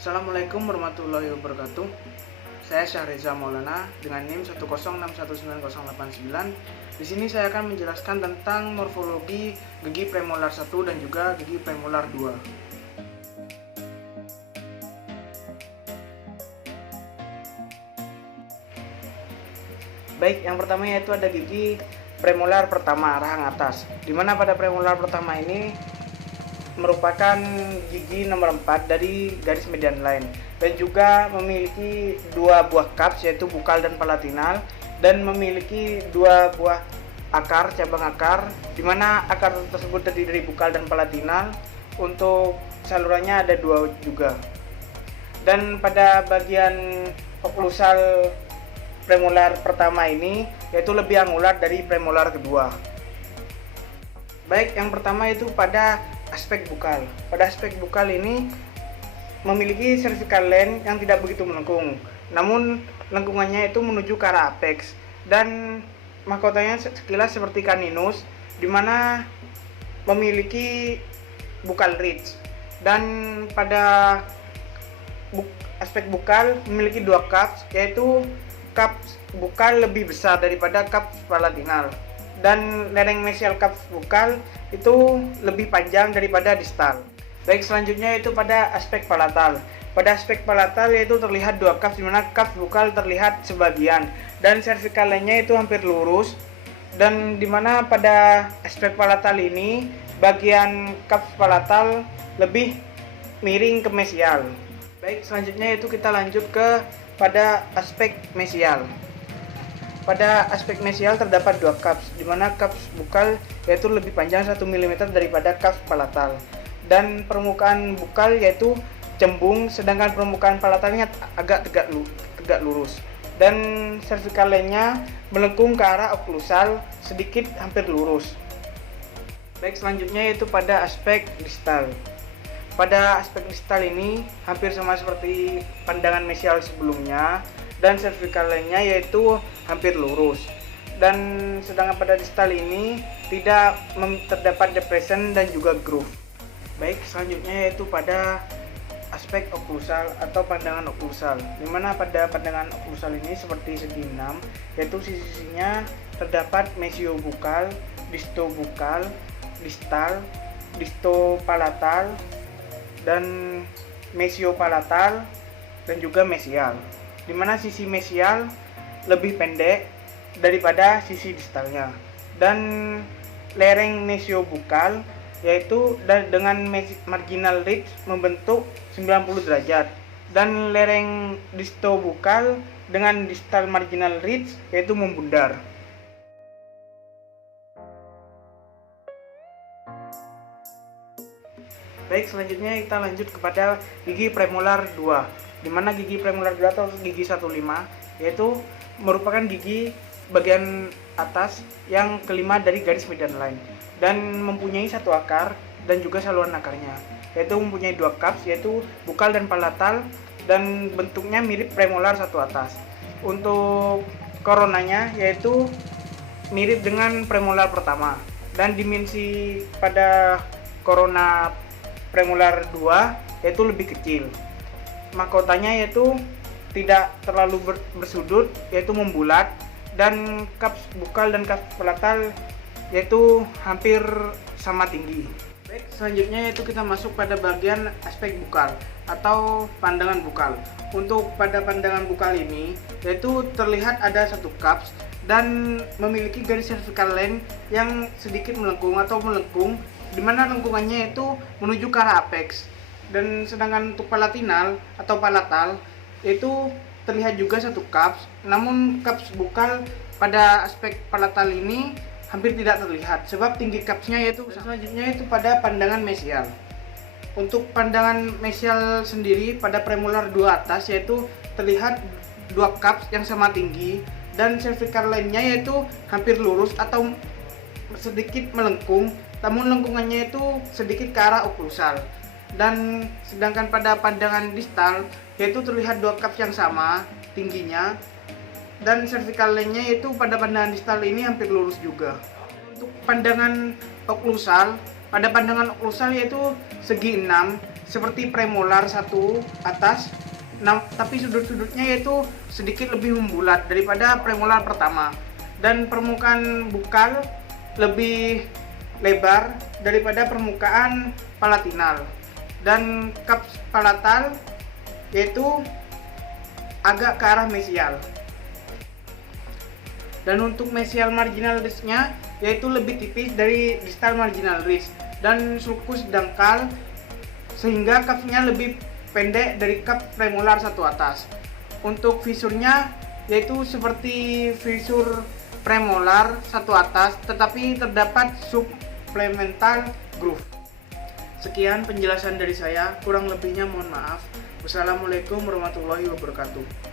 Assalamualaikum warahmatullahi wabarakatuh. Saya Syahreza Maulana dengan NIM 106190889. Di sini saya akan menjelaskan tentang morfologi gigi premolar 1 dan juga gigi premolar 2. Baik, yang pertama yaitu ada gigi premolar pertama, rahang atas. Dimana pada premolar pertama ini merupakan gigi nomor 4 dari garis median line dan juga memiliki dua buah cups yaitu bukal dan palatinal, dan memiliki dua buah akar, cabang akar, di mana akar tersebut terdiri dari bukal dan palatinal. Untuk salurannya ada dua juga. Dan pada bagian oklusal premolar pertama ini yaitu lebih angular dari premolar kedua. Baik, yang pertama itu pada aspek bukal. Pada aspek bukal ini memiliki cervical line yang tidak begitu melengkung, namun lengkungannya itu menuju ke arah apex, dan mahkotanya sekilas seperti caninus, di mana memiliki bukal ridge. Dan pada aspek bukal memiliki dua cups, yaitu cups bukal lebih besar daripada cups palatinal, dan lereng mesial cups bukal itu lebih panjang daripada distal. Baik, selanjutnya itu pada aspek palatal. Pada aspek palatal yaitu terlihat dua cups, di mana cups bukal terlihat sebagian dan cervical line-nya itu hampir lurus, dan di mana pada aspek palatal ini bagian cups palatal lebih miring ke mesial. Baik, selanjutnya itu kita lanjut ke pada aspek mesial. Pada aspek mesial terdapat dua cups, di mana cups bukal yaitu lebih panjang 1 mm daripada cups palatal, dan permukaan bukal yaitu cembung, sedangkan permukaan palatalnya agak tegak lurus, dan cervical line-nya melengkung ke arah oklusal sedikit hampir lurus. Baik, selanjutnya yaitu pada aspek distal. Pada aspek distal ini hampir sama seperti pandangan mesial sebelumnya, dan cervical line-nya yaitu hampir lurus, dan sedangkan pada distal ini tidak terdapat depression dan juga groove. Baik, selanjutnya yaitu pada aspek oklusal atau pandangan oklusal, dimana pada pandangan oklusal ini seperti segi 6, yaitu sisi-sisinya terdapat mesiobukal, distobukal, distal, distopalatal, dan mesiopalatal, dan juga mesial, di mana sisi mesial lebih pendek daripada sisi distalnya, dan lereng mesiobukal yaitu dengan marginal ridge membentuk 90 derajat, dan lereng distobukal dengan distal marginal ridge yaitu membundar. Baik, selanjutnya kita lanjut kepada gigi premolar 2, di mana gigi premolar 2 atau gigi 15 yaitu merupakan gigi bagian atas yang kelima dari garis median line, dan mempunyai satu akar dan juga saluran akarnya, yaitu mempunyai dua cups yaitu bukal dan palatal, dan bentuknya mirip premolar satu atas. Untuk koronanya yaitu mirip dengan premolar pertama, dan dimensi pada korona premolar 2 yaitu lebih kecil. Mahkotanya yaitu tidak terlalu bersudut, yaitu membulat, dan cups bukal dan cups palatal yaitu hampir sama tinggi. Baik, selanjutnya yaitu kita masuk pada bagian aspek bukal atau pandangan bukal. Untuk pada pandangan bukal ini yaitu terlihat ada satu cups dan memiliki garis cervical line yang sedikit melengkung atau melengkung, di mana lengkungannya itu menuju ke arah apex. Dan sedangkan untuk palatinal atau palatal itu terlihat juga satu cups, namun cups bukal pada aspek palatal ini hampir tidak terlihat sebab tinggi cupsnya yaitu. Selanjutnya itu pada pandangan mesial. Untuk pandangan mesial sendiri pada premolar 2 atas yaitu terlihat dua cups yang sama tinggi, dan cervical line-nya yaitu hampir lurus atau sedikit melengkung, namun lengkungannya itu sedikit ke arah oklusal. Dan sedangkan pada pandangan distal yaitu terlihat dua cups yang sama tingginya, dan cervical line-nya itu pada pandangan distal ini hampir lurus juga. Untuk pandangan oklusal, pada pandangan oklusal yaitu segi 6, seperti premolar satu atas, tapi sudut-sudutnya yaitu sedikit lebih membulat daripada premolar pertama, dan permukaan bukal lebih lebar daripada permukaan palatinal, dan cup palatal yaitu agak ke arah mesial. Dan untuk mesial marginal ridge-nya yaitu lebih tipis dari distal marginal ridge, dan sulcus dangkal sehingga cup-nya lebih pendek dari cup premolar satu atas. Untuk fisurnya yaitu seperti fisur premolar satu atas, tetapi terdapat supplemental groove. Sekian penjelasan dari saya, kurang lebihnya mohon maaf. Wassalamualaikum warahmatullahi wabarakatuh.